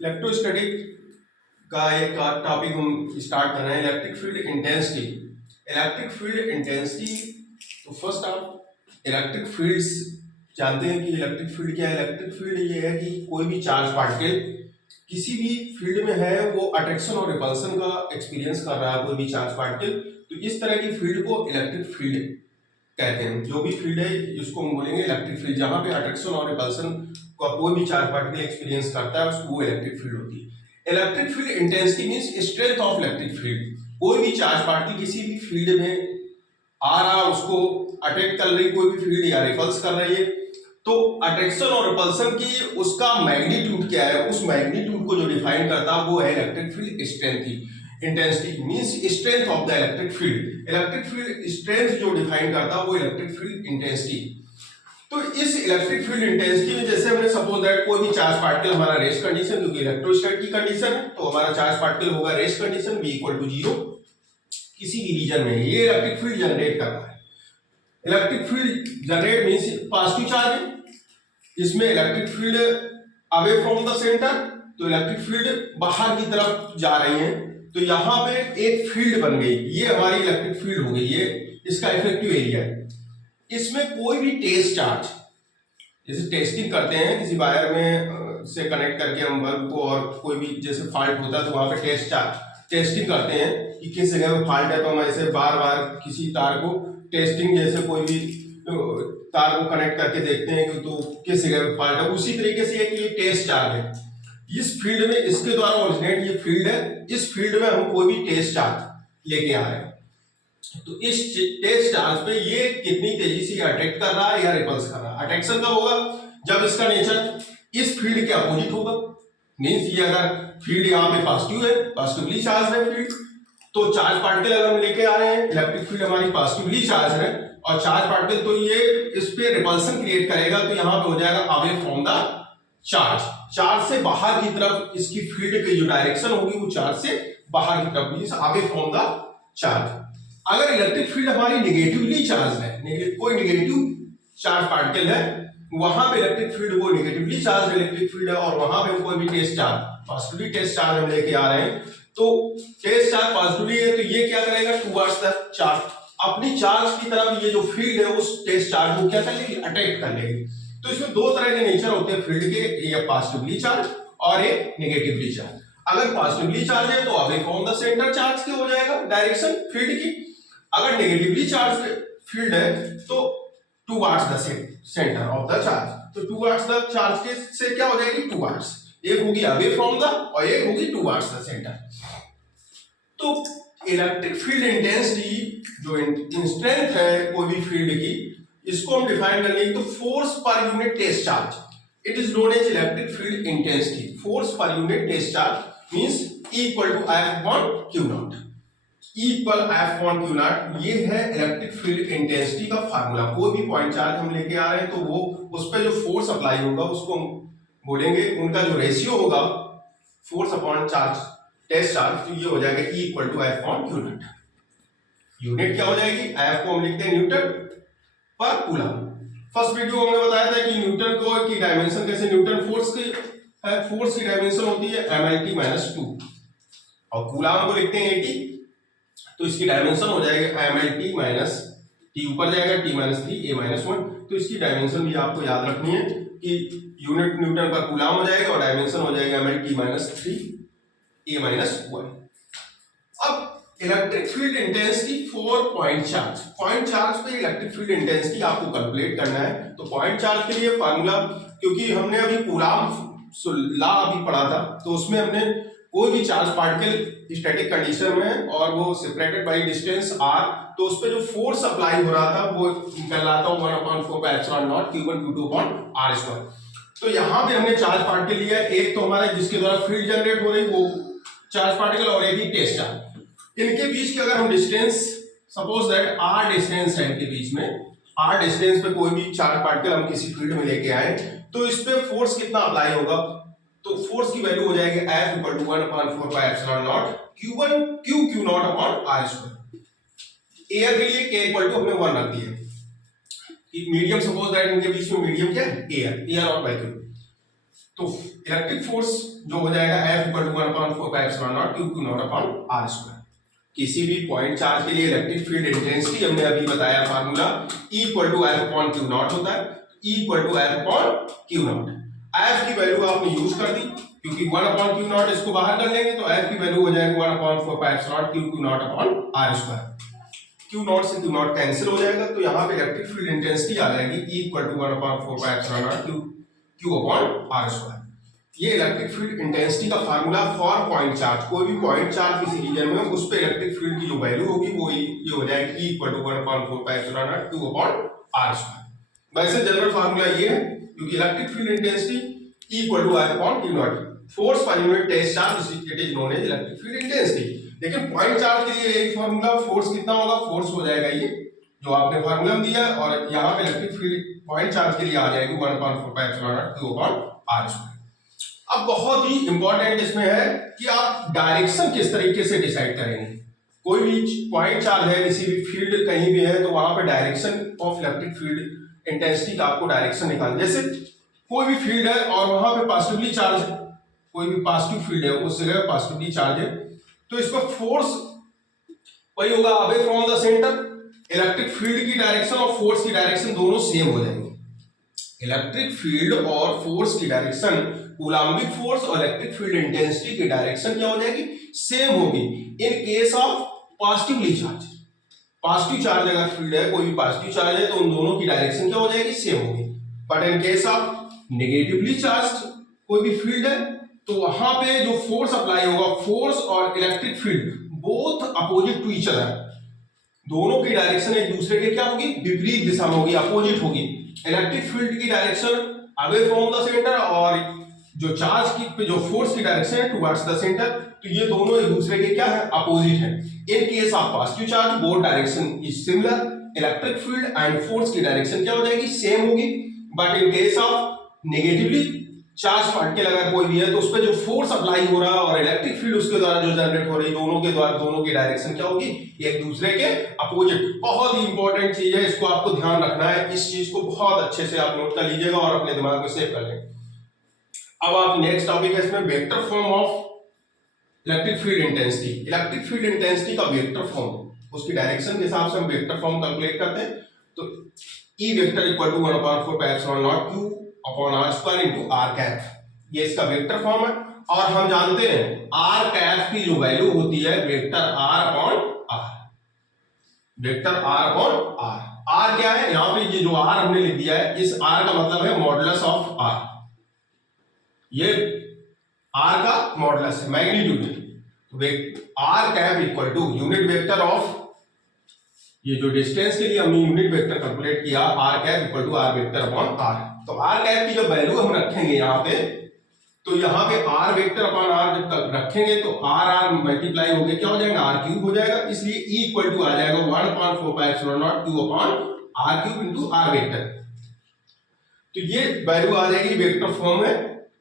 Electrostatic का एक topic हम स्टार्ट कर रहे हैं, electric field intensity. Electric field intensity, तो फर्स्ट आप इलेक्ट्रिक फील्ड्स जानते हैं कि इलेक्ट्रिक फील्ड क्या है। इलेक्ट्रिक फील्ड ये है कि कोई भी चार्ज पार्टिकल किसी भी फील्ड में है, वो अट्रैक्शन और रिपल्सन का एक्सपीरियंस कर रहा है कोई भी चार्ज पार्टिकल, तो इस तरह की फील्ड को इलेक्ट्रिक फील्ड कहते हैं। जो भी फील्ड है इसको हम बोलेंगे इलेक्ट्रिक फील्ड, जहां पे अट्रैक्शन और रिपल्सन का कोई भी चार्ज पार्टिकल एक्सपीरियंस करता है उसको वो इलेक्ट्रिक फील्ड होती है। Electric field intensity means strength of electric field. कोई भी चार्ज पार्टिकल किसी भी फील्ड में आ रहा, उसको अट्रैक्ट कर रही कोई भी फील्ड या रिपल्स कर रही है, तो अट्रैक्शन और रिपल्सन की उसका मैग्नीट्यूड क्या है, उस मैग्नीट्यूड को जो डिफाइन करता है वो है electric field strength. Intensity means strength of the electric field. Electric field strength जो डिफाइन करता है वो इलेक्ट्रिक फील्ड इंटेंसिटी। तो इस इलेक्ट्रिक फील्ड इंटेंसिटी में जैसे हमने सपोज दैट कोई भी चार्ज पार्टिकल हमारा रेस्ट कंडीशन, क्योंकि इलेक्ट्रोस्टैटिक की कंडीशन है, तो हमारा चार्ज पार्टिकल होगा रेस्ट कंडीशन v = 0 किसी भी रीजन में, ये इलेक्ट्रिक फील्ड जनरेट कर रहा है। Electric field generate means positive charge है, इसमें electric field away from the centre, तो इलेक्ट्रिक फील्ड बाहर की तरफ जा रही है, तो यहाँ पे एक फील्ड बन गई, ये हमारी इलेक्ट्रिक फील्ड हो गई, ये इसका इफेक्टिव एरिया है। इसमें कोई भी टेस्ट चार्ज, जैसे टेस्टिंग करते हैं किसी वायर में से कनेक्ट करके हम बल्ब को, और कोई भी जैसे फॉल्ट होता है तो वहां पे टेस्टिंग करते हैं कि किस जगह पे फॉल्ट है, तो हम ऐसे बार बार किसी तार को टेस्टिंग, जैसे कोई भी तार को कनेक्ट करके देखते हैं कि तो किस जगह पे फॉल्ट है। उसी तरीके से कि ये टेस्ट चार्ज है, इस फील्ड में इसके द्वारा ओरिजिनेट ये फील्ड है, इस फील्ड में हम कोई भी टेस्ट चार्ज लेके आ रहे हैं, तो इस टेस्ट चार्ज पे ये कितनी तेजी से अट्रैक्ट कर रहा है या रिपल्स कर रहा है। अट्रैक्शन कब होगा, जब इसका नेचर इस फील्ड के अपोजिट होगा। मींस ये अगर फील्ड यहाँ पे पॉजिटिव है, पॉजिटिवली चार्ज है फील्ड, तो चार्ज पार्टिकल अगर हम लेके आ रहे हैं, इलेक्ट्रिक फील्ड हमारी पॉजिटिवली चार्ज है और चार्ज पार्टिकल, तो ये इस पे रिपल्सन क्रिएट करेगा, तो यहाँ पे हो जाएगा away from the charge. Charge से बाहर की तरफ इसकी फील्ड की जो डायरेक्शन होगी वो चार्ज से बाहर की तरफ, means away from the charge. अगर इलेक्ट्रिक फील्ड हमारी नेगेटिवली चार्ज है, कोई नेगेटिव चार्ज पार्टिकल है, वहां पे इलेक्ट्रिक फील्ड वो नेगेटिवली चार्ज इलेक्ट्रिक फील्ड है, और वहां पे कोई भी test charge positively test charge हम लेके आ रहे हैं, तो टेस्ट चार्ज पॉजिटिवली है, तो ये क्या करेगा, टुवर्ड्स द चार्ज, अपनी चार्ज की तरफ ये जो फील्ड है उस टेस्ट चार्ज को क्या कर लेगी, अट्रैक्ट कर लेगी। तो इसमें दो तरह के नेचर होते हैं फील्ड के, एक पॉजिटिवली चार्ज और एक नेगेटिवली चार्ज। अगर पॉजिटिवली चार्ज है तो away from the centre charge के हो जाएगा डायरेक्शन फील्ड की, अगर नेगेटिवली चार्ज फील्ड है तो towards the centre of the charge, तो टुवर्ड्स द चार्ज के से क्या हो जाएगी, टुवर्ड्स, एक होगी अवे फ्रॉम द और एक होगी टुवर्ड्स द सेंटर। तो इलेक्ट्रिक फील्ड इंटेंसिटी जो स्ट्रेंथ है कोई भी फील्ड की, इसको हम डिफाइन कर लेंगे, तो force per unit test charge, it is known as electric field intensity. Force per unit test charge means E = F/Q0, E = F/Q0, ये है इलेक्ट्रिक फील्ड इंटेंसिटी का फार्मूला। कोई भी पॉइंट चार्ज हम लेके आ रहे हैं तो वो उस पर जो फोर्स अप्लाई होगा उसको हम बोलेंगे, उनका जो रेशियो होगा force upon charge test charge, तो ये हो जाएगा E = F/Q0। यूनिट क्या हो जाएगी, F को हम लिखते हैं न्यूटन पर कूलम। फर्स्ट वीडियो हमने बताया था कि न्यूटन को की डायमेंशन कैसे, न्यूटन फोर्स की है, फोर्स की डायमेंशन होती है mlt-2 और कूलम को लिखते हैं 80, तो इसकी डायमेंशन हो जाएगा mlt-t, ऊपर जाएगा t-3 a-1, तो इसकी डायमेंशन भी आपको याद रखनी है कि यूनिट न्यूटन पर कूलम हो जाएगा और डायमेंशन हो जाएगा mlt-3 a-1। अब electric field intensity for point charge पे इलेक्ट्रिक फील्ड इंटेंसिटी आपको कैलकुलेट करना है। तो पॉइंट चार्ज के लिए फार्मूला, क्योंकि हमने अभी कूलम लॉ अभी पढ़ा था, तो उसमें हमने कोई भी चार्ज पार्टिकल स्टैटिक कंडीशन में और वो सेपरेटेड बाय डिस्टेंस r, तो उस पे जो फोर्स अप्लाई हो रहा था वो कहलाता है 1/4πε0 Q1 Q2/r²। तो यहाँ पे हमने चार्ज पार्टिकल लिया है, एक तो हमारा जिसके द्वारा फील्ड जनरेट हो रही वो चार्ज पार्टिकल, और एक ही टेस्ट चार्ज। इनके बीच की अगर हम distance suppose that r distance है, इनके बीच में r डिस्टेंस पे कोई भी चार्ज पार्टिकल हम किसी फील्ड में लेके आए, तो इस पे फोर्स कितना अप्लाई होगा, तो फोर्स की वैल्यू हो जाएगी F = 1/4πε0 Q0/r²। एयर के लिए K = हमने 1 रख दिया कि मीडियम, सपोज दैट इनके बीच में मीडियम क्या है, एयर और वैक्यूम, तो इलेक्ट्रिक फोर्स जो हो जाएगा F इक्वल टू 1/4πε0 Q0/r²। किसी भी पॉइंट चार्ज के लिए इलेक्ट्रिक फील्ड इंटेंसिटी हमने अभी बताया formula E equal to F/Q0 होता है। E equal to F/Q0। F की वैल्यू आपने यूज कर दी, क्योंकि 1/Q0 इसको बाहर कर लेंगे तो F की वैल्यू हो जाएगी 1/4πε0 Q0/r²। Q0 से Q0 कैंसिल हो जाएगा, तो यहाँ पे इलेक्ट्रिक फील्ड इंटेंसिटी आ जाएगी E इक्वल टू 1/4πε0 Q/r²। ये इलेक्ट्रिक फील्ड इंटेंसिटी का फार्मूला फॉर पॉइंट चार्ज। कोई भी पॉइंट चार्ज किसी रीजन में उस पे इलेक्ट्रिक फील्ड की जो वैल्यू होगी वो ये हो जाएगी E इक्वल टू 1/4πε0 Q/r²। वैसे जनरल फार्मूला ये है, क्योंकि electric field intensity E equal to F/Q0, force per unit test charge it is known as electric field intensity. लेकिन पॉइंट चार्ज के लिए एक फार्मूला, फोर्स कितना होगा, फोर्स हो जाएगा ये जो आपने फार्मूला दिया, और यहाँ पे इलेक्ट्रिक फील्ड पॉइंट चार्ज के लिए आ जाएगी 1/4πε0 Q/r²। अब बहुत ही इंपॉर्टेंट इसमें है कि आप डायरेक्शन किस तरीके से डिसाइड करेंगे। कोई भी पॉइंट चार्ज है, किसी भी फील्ड कहीं भी है, तो वहां पे direction of electric field intensity का आपको डायरेक्शन निकालना। जैसे कोई भी फील्ड है और वहां पे पॉजिटिवली चार्ज है, कोई भी पॉजिटिव फील्ड है उस जगह पॉजिटिवली चार्ज है, तो इस पर फोर्स वही होगा away from the centre. Electric field की डायरेक्शन और फोर्स की डायरेक्शन दोनों सेम हो जाएंगे। इलेक्ट्रिक फील्ड और फोर्स की डायरेक्शन, कूलम्बिक फोर्स और इलेक्ट्रिक फील्ड इंटेंसिटी की डायरेक्शन क्या हो जाएगी, सेम होगी इन case of positively charge. Positive charge अगर फील्ड है, कोई भी पॉजिटिव चार्ज है, तो उन दोनों की डायरेक्शन क्या हो जाएगी, सेम होगी। But in case of negatively charge कोई भी फील्ड है, तो वहां पे जो फोर्स अप्लाई होगा, फोर्स और electric field both opposite to each other, दोनों की डायरेक्शन एक दूसरे के क्या होगी, विपरीत दिशा में होगी, अपोजिट होगी। इलेक्ट्रिक फील्ड की direction away from the centre और जो चार्ज की जो फोर्स की डायरेक्शन है टुवर्ड्स द सेंटर, तो ये दोनों एक दूसरे के क्या है, अपोजिट है। इन case of positive charge both direction is similar, electric field and force की डायरेक्शन क्या हो जाएगी, सेम होगी। But in case of negatively charge particle अगर कोई भी है, तो उस पर जो फोर्स अप्लाई हो रहा है और इलेक्ट्रिक फील्ड उसके द्वारा जो जनरेट हो रही, दोनों के द्वारा दोनों की डायरेक्शन क्या होगी, एक दूसरे के अपोजिट। बहुत ही इंपॉर्टेंट चीज है, इसको आपको ध्यान रखना है, इस चीज को बहुत अच्छे से आप नोट कर लीजिएगा और अपने दिमाग में सेव कर लेंगे। अब आप नेक्स्ट टॉपिक है इसमें vector form of electric field intensity. Electric field intensity का वेक्टर फॉर्म, उसकी डायरेक्शन के हिसाब से हम वेक्टर फॉर्म कैलकुलेट करते हैं। तो E vector equal to 1/4πε0 Q/r² into r cap, ये इसका वेक्टर फॉर्म है। और हम जानते हैं r कैप की जो वैल्यू होती है vector r upon r, vector r upon r। r क्या है, यहां पे ये जो r हमने लिख दिया है, इस r का मतलब है मॉडुलस ऑफ r, ये r का मॉडुलस है, मैग्नीट्यूड है। तो r cap equal to unit vector of, ये जो डिस्टेंस के लिए हमने यूनिट वेक्टर कैलकुलेट किया, r cap equal to r vector upon r। तो r कैप की जो वैल्यू हम रखेंगे यहाँ पे, तो यहाँ पे r वेक्टर अपॉन r जब रखेंगे तो r मल्टीप्लाई होके क्या हो जाएगा, r क्यूब हो जाएगा। इसलिए E इक्वल टू आ जाएगा 1/4πε0 Q upon r cube into r vector. तो ये वैल्यू आ जाएगी वेक्टर फॉर्म में,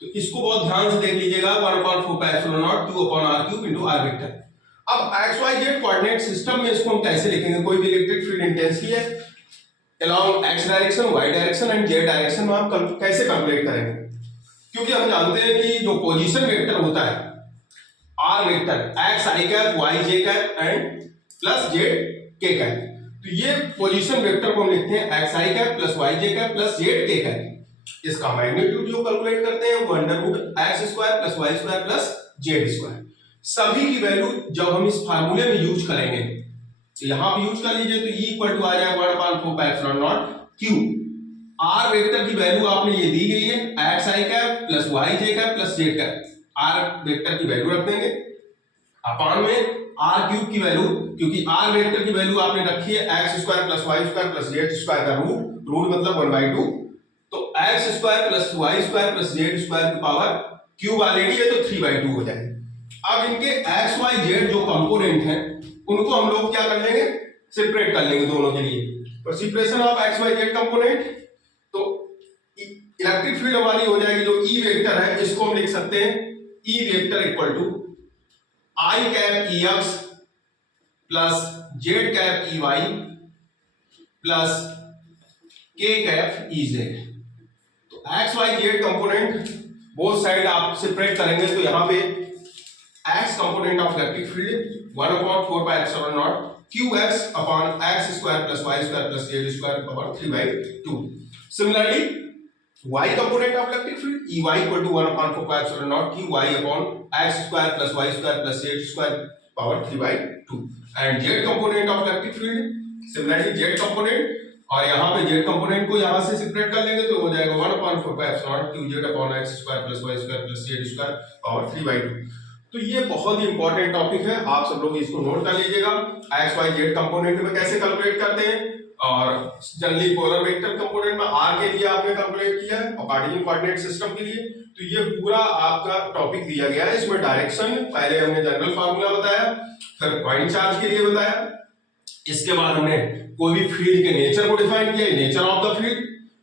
तो इसको बहुत ध्यान से देख लीजिएगा, 1/4πε0 Q upon r cube into r vector. अब XYZ कोऑर्डिनेट सिस्टम में इसको हम कैसे लिखेंगे, कोई भी इलेक्ट्रिक फील्ड इंटेंसिटी है along x direction, y direction and z direction में हम कैसे कैलकुलेट करेंगे, क्योंकि हम जानते हैं कि जो पोजीशन वेक्टर होता है r vector x i cap y j cap and plus z k cap, तो ये पोजीशन वेक्टर को हम लिखते हैं x i cap plus y j cap plus z k cap. इसका मैग्नीट्यूड जो कैलकुलेट करते हैं वो √x² plus y square plus z square. सभी की वैल्यू जब हम इस फार्मूले में यूज करेंगे, तो यहां पे यूज कर लीजिए, तो E इक्वल टू आ जाएगा 1/4πε0 Q। R वेक्टर की वैल्यू आपने ये दी गई है x i cap plus y j cap plus z cap, R vector की वैल्यू रख देंगे अपान में r क्यूब की वैल्यू, क्योंकि r वेक्टर की वैल्यू आपने रखी है x² plus y square plus z square का रूट मतलब 1/2, तो x² plus y square plus z square की पावर क्यूब ऑलरेडी है तो 3/2 हो जाएगा। अब इनके x y z जो कंपोनेंट हैं उनको हम लोग क्या कर लेंगे, सेपरेट कर लेंगे दोनों के लिए। तो separation of x y z component, तो इलेक्ट्रिक फील्ड हमारी हो जाएगी जो E वेक्टर है, इसको हम लिख सकते हैं E vector equal to I cap EX plus Z cap EY plus K cap EZ। तो x y z component both side आप सेपरेट करेंगे तो यहाँ पे x component of electric field 1 upon 4 pi epsilon naught qx upon x square plus y square plus z square upon 3 by 2. Similarly, y component of electric field Ey equal to 1 upon 4 pi epsilon naught qy upon x square plus y square plus z square power 3 by 2. And z component of electric field similarly z component, और यहाँ पे z component को यहाँ से separate कर लेंगे तो हो जाएगा 1 upon 4 pi epsilon naught qz upon x square plus y square plus z square power 3 by 2. तो ये बहुत ही इंपॉर्टेंट टॉपिक है, आप सब लोग इसको नोट कर लीजिएगा। एक्स वाई जेड कंपोनेंट में कैसे कैलकुलेट करते हैं, और जनरली पोलर वेक्टर कंपोनेंट में आर के लिए आपने कैलकुलेट किया है और कार्टेशियन कोऑर्डिनेट सिस्टम के लिए। तो ये पूरा आपका टॉपिक दिया गया है, इसमें डायरेक्शन पहले हमने जनरल फार्मूला बताया, फिर पॉइंट चार्ज के लिए बताया, इसके बाद हमने कोई भी फील्ड के नेचर को डिफाइन किया, nature of the field,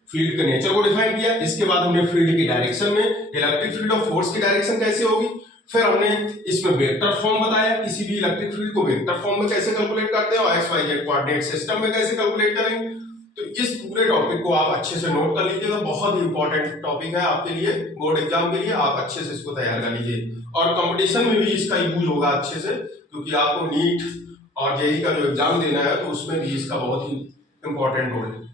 field के नेचर को डिफाइन किया। इसके बाद हमने फील्ड की डायरेक्शन में इलेक्ट्रिक फील्ड और फोर्स की डायरेक्शन कैसे होगी, फिर हमने इसमें वेक्टर फॉर्म बताया, किसी भी इलेक्ट्रिक फील्ड को वेक्टर फॉर्म में कैसे कैलकुलेट करते हैं और X Y Z coordinate system में कैसे कैलकुलेट करेंगे। तो इस पूरे टॉपिक को आप अच्छे से नोट कर लीजिएगा, बहुत ही इंपॉर्टेंट टॉपिक है आपके लिए, बोर्ड एग्जाम के लिए। आप अच्छे से इसको तैयार कर लीजिए और कंपटीशन में भी इसका यूज होगा अच्छे से, क्योंकि आपको नीट और जेईई का जो एग्जाम देना है तो उसमें भी इसका बहुत ही इंपॉर्टेंट रोल है।